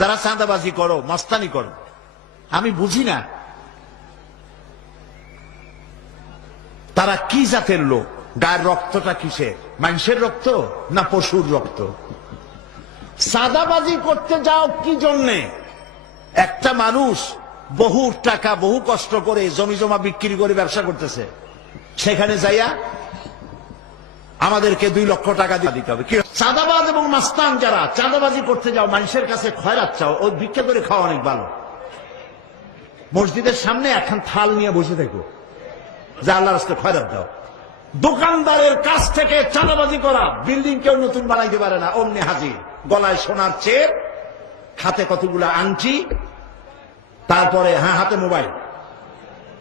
যারা চাঁদাবাজি করো মস্তানি করো আমি বুঝি না তারা কি জাতের লোক গায়ের রক্তটা কিসের মানুষের রক্ত না পশুর রক্ত সাদাবাজি করতে যাও কি জন্যে একটা মানুষ বহু টাকা বহু কষ্ট করে জমি জমা বিক্রি করে ব্যবসা করতেছে সেখানে যাইয়া আমাদেরকে দুই লক্ষ টাকা দিতে হবে চাঁদাবাজ এবং মাস্তান যারা চাঁদাবাজি করতে যাও মানুষের কাছে খয়রাত চাও ওই ভিক্ষা করে খাওয়া অনেক ভালো মসজিদের সামনে এখন থাল নিয়ে বসে থাকো যা আল্লাহ রাস্তায় খয়রাত দাও দোকানদারের কাছ থেকে চাঁদাবাজি করা বিল্ডিং কেউ নতুন বানাইতে পারে না অমনি হাজির গলায় সোনার চেপ হাতে কতগুলো আংটি তারপরে হ্যাঁ হাতে মোবাইল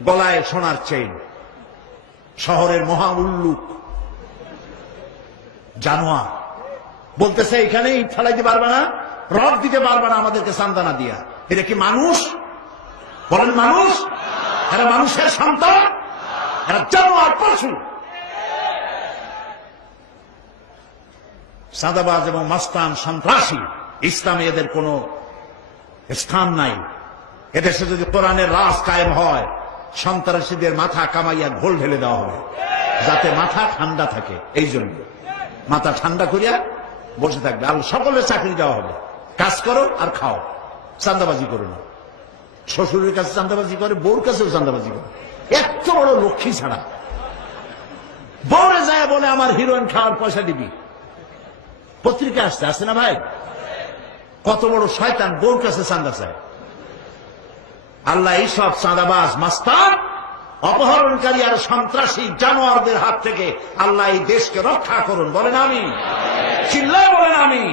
গলায় সোনার চেন শহরের মহা উল্লুক জানোয়ার বলতেছে এখানেই ফেলাইতে পারবে না রব দিতে পারবে না আমাদেরকে সান্দানা দিয়া এটা কি মানুষ বলেন মানুষ এরা মানুষের সন্তান এরা জানোয়ার পশু সাদাবাজ এবং মাস্তান সন্ত্রাসী ইসলামে এদের কোন স্থান নাই এদেশে যদি কোরআনের রাস কায়েম হয় সন্ত্রাসীদের মাথা কামাইয়া ঘোল ঢেলে দেওয়া হবে যাতে মাথা ঠান্ডা থাকে এই জন্য মাথা ঠান্ডা করিয়া বসে থাকবে আর সকলের চাকরি দেওয়া হবে কাজ করো আর খাও চান্দাবাজি করো না শ্বশুরের কাছে চান্দাবাজি করে বউর কাছেও চান্দাবাজি করে এত বড় লক্ষ্মী ছাড়া বউরে যায় বলে আমার হিরোইন খাওয়ার পয়সা দিবি পত্রিকা আসতে আসে না ভাই কত বড় শয়তান বউর কাছে চান্দা চায় আল্লাহ এইসব চাঁদাবাজ মাস্তান অপহরণকারী আর সন্ত্রাসী জানোয়ারদের হাত থেকে আল্লাহ এই দেশকে রক্ষা করুন বলেন আমি চিল্লায় বলেন আমি